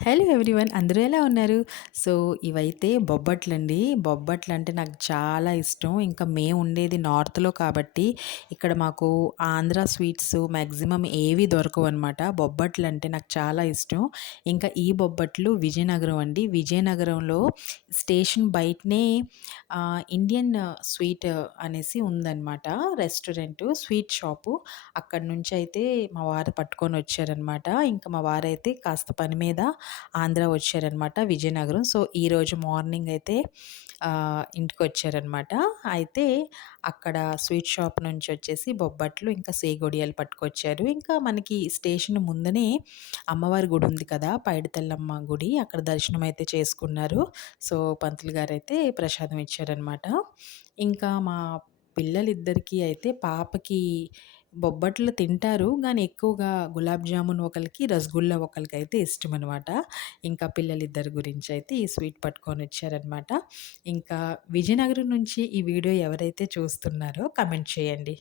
Hello everyone, అందరూ ఎలా ఉన్నారు? సో, ఇవైతే బొబ్బట్లండి. బొబ్బట్లంటే నాకు చాలా ఇష్టం. ఇంకా మేము ఉండేది నార్త్‌లో కాబట్టి, ఇక్కడ మాకు ఆంధ్ర స్వీట్స్ మాక్సిమం ఏవి దొరకవనమాట. బొబ్బట్లంటే నాకు చాలా ఇష్టం. ఇంకా ఈ బొబ్బట్లు విజయనగరం అండి. విజయనగరంలో స్టేషన్ బయటనే ఇండియన్ స్వీట్ అనేసి ఉందనమాట. Restaurant, sweet shop. అక్కడి నుంచయితే మా వారు పట్టుకొనొచ్చారనమాట. ఇంకా మా వారైతే కాస్త పని మీద ఆంధ్ర వచ్చారనమాట, విజయనగరం. సో, ఈరోజు మార్నింగ్ అయితే ఇంటికొచ్చారనమాట. అయితే అక్కడ స్వీట్ షాప్ నుంచి వచ్చేసి బొబ్బట్లు, ఇంకా సేగొడియాలు పట్టుకొచ్చారు. ఇంకా మనకి స్టేషన్ ముందనే అమ్మవారి గుడి ఉంది కదా! పైడితల్లమ్మ గుడి. అక్కడ దర్శనం అయితే చేసుకున్నారు. సో, పంతులు గారైతే ప్రసాదం ఇచ్చారనమాట. ఇంకా మా పిల్లలిద్దరికీ అయితే పాపకి బొబ్బట్లు తింటారు. గానీ ఎక్కువగా గులాబ్ జామున్ ఒకళ్ళకి, రసగుల్లా ఒకళ్ళకైతే ఇష్టమనమాట. ఇంకా పిల్లలిద్దరి గురించయితే ఈ స్వీట్ పట్టుకొనొచ్చారనమాట. ఇంకా విజయనగరం నుంచి ఈ వీడియో ఎవరైతే చూస్తున్నారో కమెంట్ చేయండి.